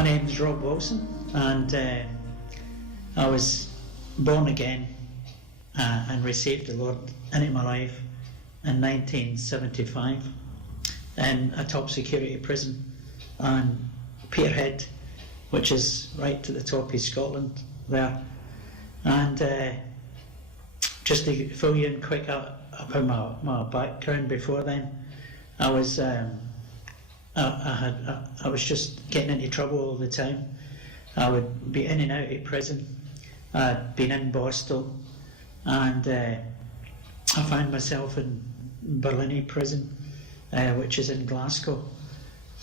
My name is Rob Wilson, and I was born again and received the Lord into my life in 1975 in a top security prison in Peterhead, which is right to the top of Scotland there. And just to fill you in quick about my background before then, I was just getting into trouble all the time. I would be in and out of prison. I'd been in Boston, and I found myself in Berlin prison, which is in Glasgow,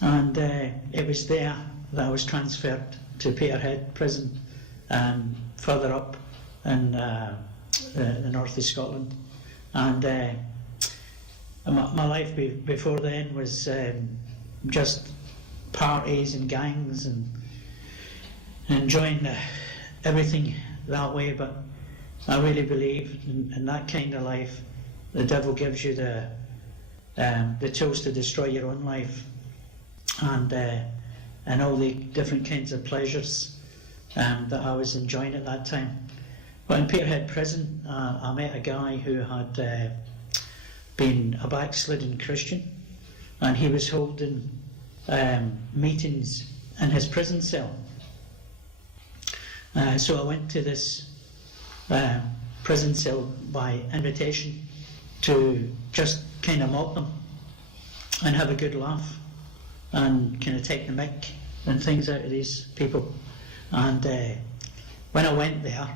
and it was there that I was transferred to Peterhead prison, further up in the north of Scotland. And my life before then was just parties and gangs and enjoying everything that way. But I really believe in that kind of life. The devil gives you the tools to destroy your own life, and all the different kinds of pleasures that I was enjoying at that time. But in Peterhead prison, I met a guy who had been a backslidden Christian, and he was holding meetings in his prison cell. So I went to this prison cell by invitation to just kind of mock them and have a good laugh and kind of take the mick and things out of these people. And when I went there,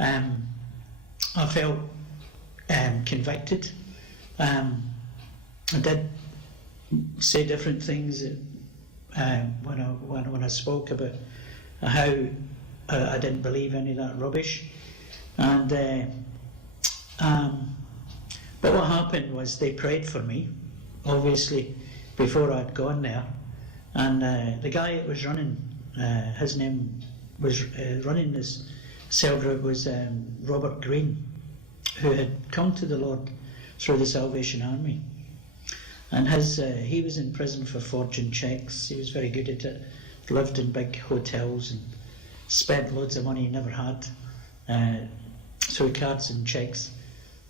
I felt convicted. I did say different things when I spoke about how I didn't believe any of that rubbish. And but what happened was they prayed for me, obviously, before I'd gone there. And the guy that was running, his name was running this cell group was Robert Green, who had come to the Lord through the Salvation Army. And he was in prison for forging checks. He was very good at it. Lived in big hotels and spent loads of money he never had through cards and checks.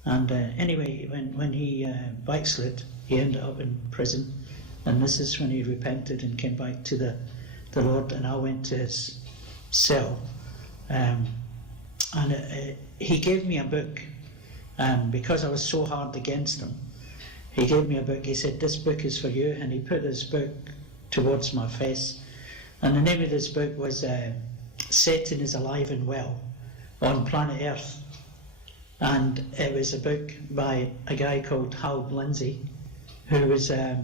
And anyway, when he backslid, he ended up in prison. And this is when he repented and came back to the Lord. And I went to his cell. And he gave me a book, because I was so hard against him. He gave me a book. He said, "This book is for you," and he put this book towards my face. And the name of this book was "Satan is Alive and Well on Planet Earth." And it was a book by a guy called Hal Lindsey, who was a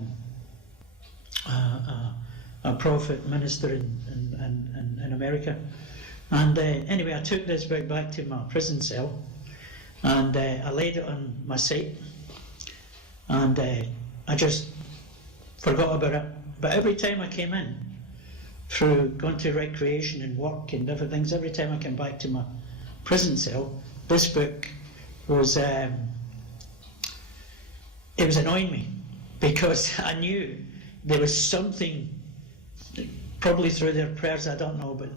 prophet minister in America. And anyway, I took this book back to my prison cell, and I laid it on my seat, and I just forgot about it. But every time I came in, through going to recreation and work and different things, every time I came back to my prison cell, this book was, it was annoying me, because I knew there was something, probably through their prayers, I don't know, but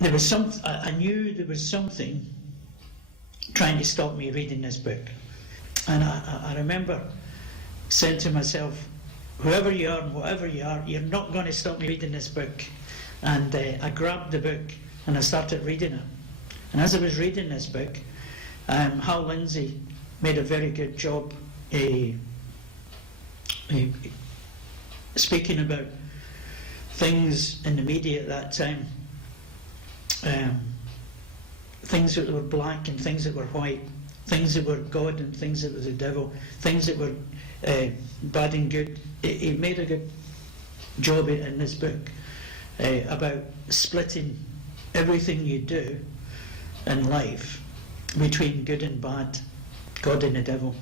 there was I knew there was something trying to stop me reading this book. And I remember saying to myself, whoever you are and whatever you are, you're not going to stop me reading this book. And I grabbed the book and I started reading it. And as I was reading this book, Hal Lindsey made a very good job speaking about things in the media at that time. Things that were black and things that were white, things that were God and things that were the devil, things that were bad and good. He made a good job in this book about splitting everything you do in life between good and bad, God and the devil.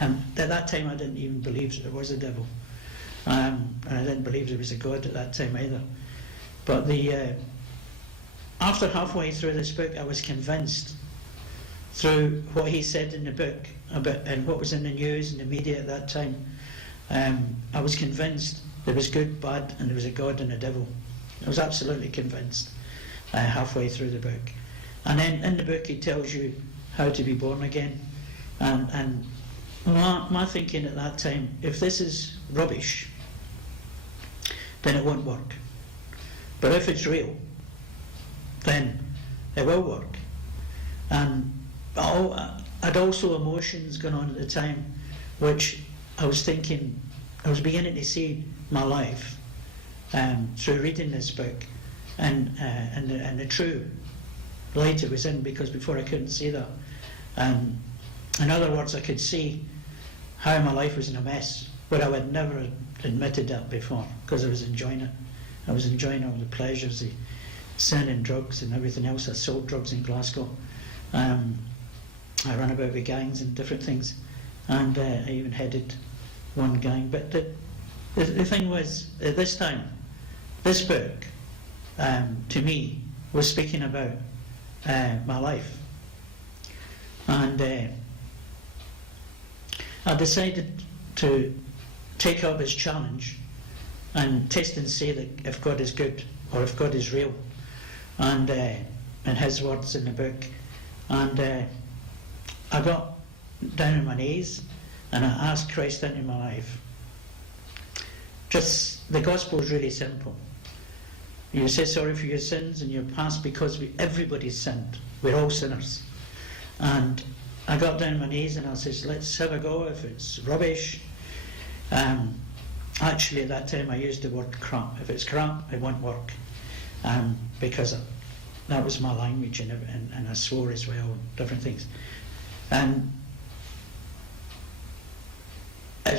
And at that time I didn't even believe that there was a devil, and I didn't believe there was a God at that time either. But after halfway through this book, I was convinced, through what he said in the book about and what was in the news and the media at that time, I was convinced there was good, bad, and there was a God and a devil. I was absolutely convinced halfway through the book. And then in the book he tells you how to be born again. And my thinking at that time, if this is rubbish, then it won't work. But if it's real, then it will work. And I'd also emotions going on at the time, which I was thinking, I was beginning to see my life through reading this book and the true light it was in, because before I couldn't see that. In other words, I could see how my life was in a mess, but I would never admitted that before, because I was enjoying it. I was enjoying all the pleasures, the sin and drugs and everything else. I sold drugs in Glasgow. I ran about with gangs and different things, and I even headed one gang. But the thing was, at this time, this book, to me, was speaking about my life. And I decided to take up this challenge and test and see that if God is good or if God is real, and his words in the book. And I got down on my knees and I asked Christ into my life. Just, the gospel is really simple. You say sorry for your sins and your past, because everybody's sinned. We're all sinners. And I got down on my knees and I said, let's have a go. If it's rubbish, actually at that time I used the word crap. If it's crap, it won't work, because that was my language, and I swore as well, different things. And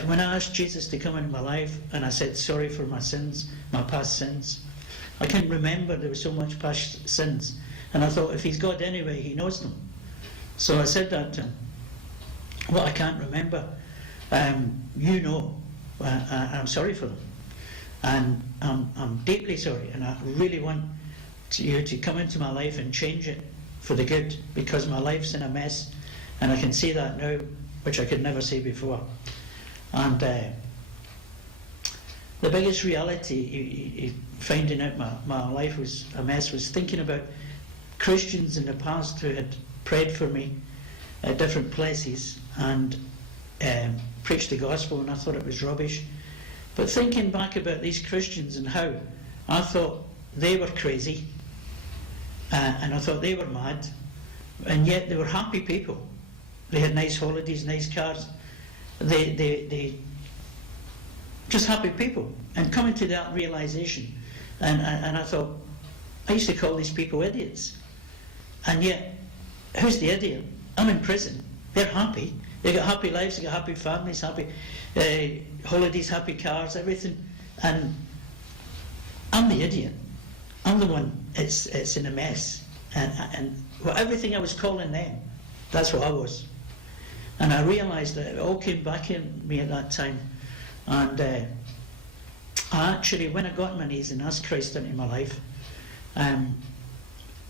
when I asked Jesus to come into my life and I said sorry for my sins, my past sins, I couldn't remember there was so much past sins, and I thought, if he's God anyway, he knows them. So I said that to him. Well, I can't remember. You know, I'm sorry for them, and I'm deeply sorry, and I really want you to come into my life and change it for the good, because my life's in a mess, and I can see that now, which I could never see before. And the biggest reality, finding out my life was a mess, was thinking about Christians in the past who had prayed for me at different places and preached the gospel, and I thought it was rubbish. But thinking back about these Christians and how I thought they were crazy, and I thought they were mad, and yet they were happy people. They had nice holidays, nice cars. They just happy people. And coming to that realization, and I thought, I used to call these people idiots. And yet, who's the idiot? I'm in prison. They're happy. They got happy lives, they got happy families, happy holidays, happy cars, everything. And I'm the idiot. I'm the one it's in a mess. And everything I was calling them, that's what I was. And I realised that it all came back in me at that time. And I actually, when I got on my knees and asked Christ into my life,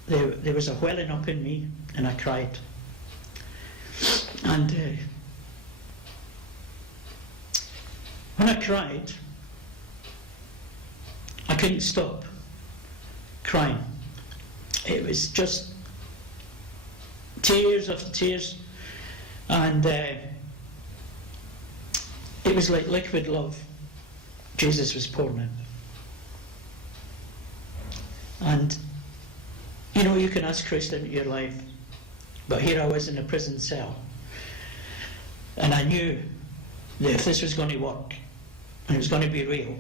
there was a welling up in me, and I cried. And when I cried, I couldn't stop crying. It was just tears after tears, and it was like liquid love Jesus was pouring out. And you know, you can ask Christ into your life, but here I was in a prison cell, and I knew that if this was going to work and it was going to be real,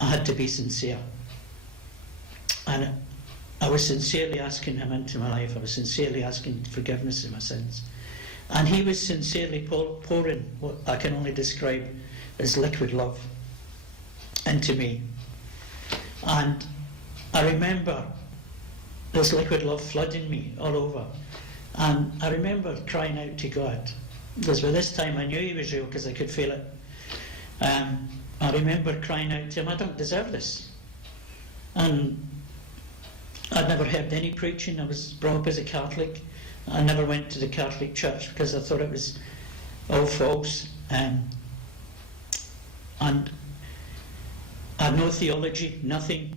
I had to be sincere. And I was sincerely asking him into my life. I was sincerely asking forgiveness of my sins, and he was sincerely pouring what I can only describe as liquid love into me. And I remember this liquid love flooding me all over, and I remember crying out to God, because by this time I knew he was real, because I could feel it. I remember crying out to him, I don't deserve this. And I'd never heard any preaching. I was brought up as a Catholic. I never went to the Catholic Church because I thought it was all false. And I had no theology, nothing.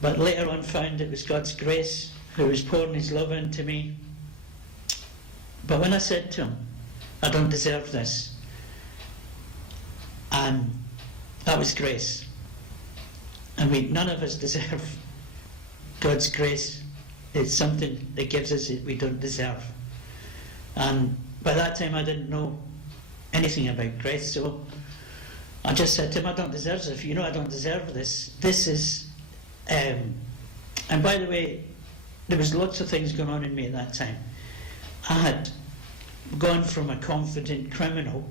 But later on found it was God's grace who was pouring his love into me. But when I said to him, I don't deserve this, and that was grace. And none of us deserve God's grace. It's something that gives us it we don't deserve. And by that time I didn't know anything about grace, so I just said to him, I don't deserve this. If you know I don't deserve this, this is... and by the way, there was lots of things going on in me at that time. I had gone from a confident criminal,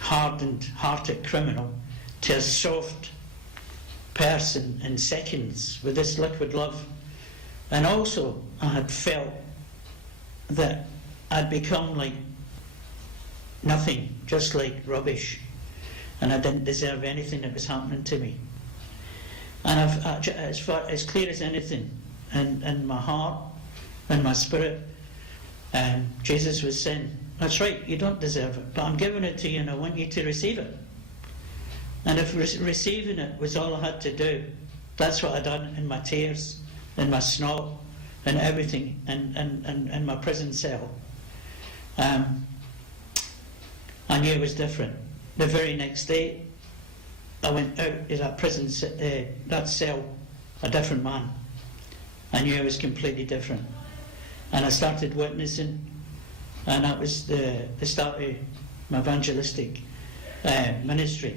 hardened-hearted criminal, to a soft person in seconds with this liquid love. And also I had felt that I'd become like nothing, just like rubbish, and I didn't deserve anything that was happening to me. And as clear as anything, in my heart and my spirit, Jesus was saying, that's right, you don't deserve it, but I'm giving it to you and I want you to receive it. And if receiving it was all I had to do, that's what I'd done in my tears, in my snot, and everything, in my prison cell. I knew it was different. The very next day, I went out of that prison, that cell, a different man. I knew I was completely different. And I started witnessing, and that was the start of my evangelistic ministry,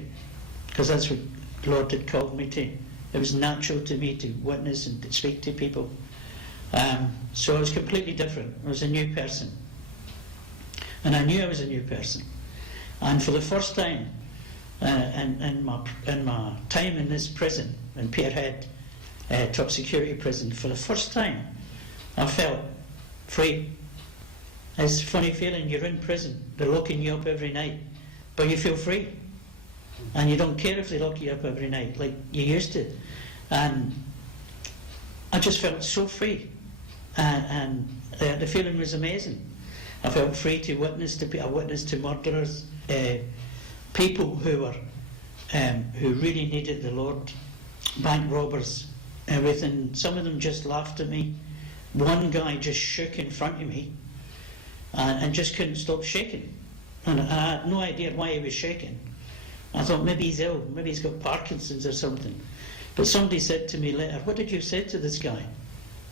because that's what the Lord had called me to. It was natural to me to witness and to speak to people. So I was completely different. I was a new person. And I knew I was a new person. And for the first time in my time in this prison, in Peterhead, top security prison, for the first time I felt free. It's a funny feeling. You're in prison, they're locking you up every night, but you feel free. And you don't care if they lock you up every night like you used to. And I just felt so free. And the feeling was amazing. I felt free to witness to people. I witnessed to murderers, people who really needed the Lord, bank robbers, everything. Some of them just laughed at me. One guy just shook in front of me and just couldn't stop shaking. And I had no idea why he was shaking. I thought maybe he's ill, maybe he's got Parkinson's or something. But somebody said to me later, what did you say to this guy?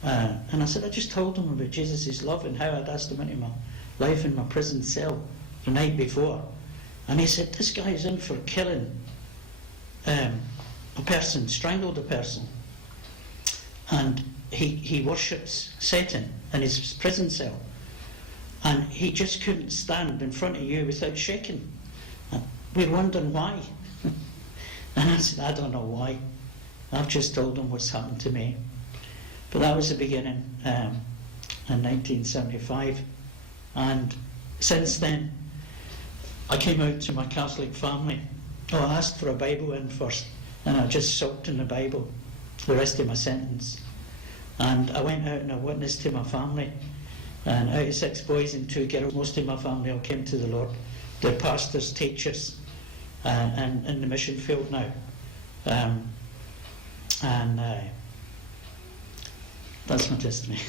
And I said, I just told him about Jesus' love and how I'd asked him into my life in my prison cell the night before. And he said, this guy is in for killing a person, strangled a person. And he worships Satan in his prison cell. And he just couldn't stand in front of you without shaking. And we're wondering why. And I said, I don't know why. I've just told him what's happened to me. But that was the beginning in 1975. And since then, I came out to my Catholic family. Oh, I asked for a Bible in first, and I just soaked in the Bible the rest of my sentence. And I went out and I witnessed to my family. And out of 6 boys and 2 girls, most of my family all came to the Lord. They're pastors, teachers, and in the mission field now. That's my testimony.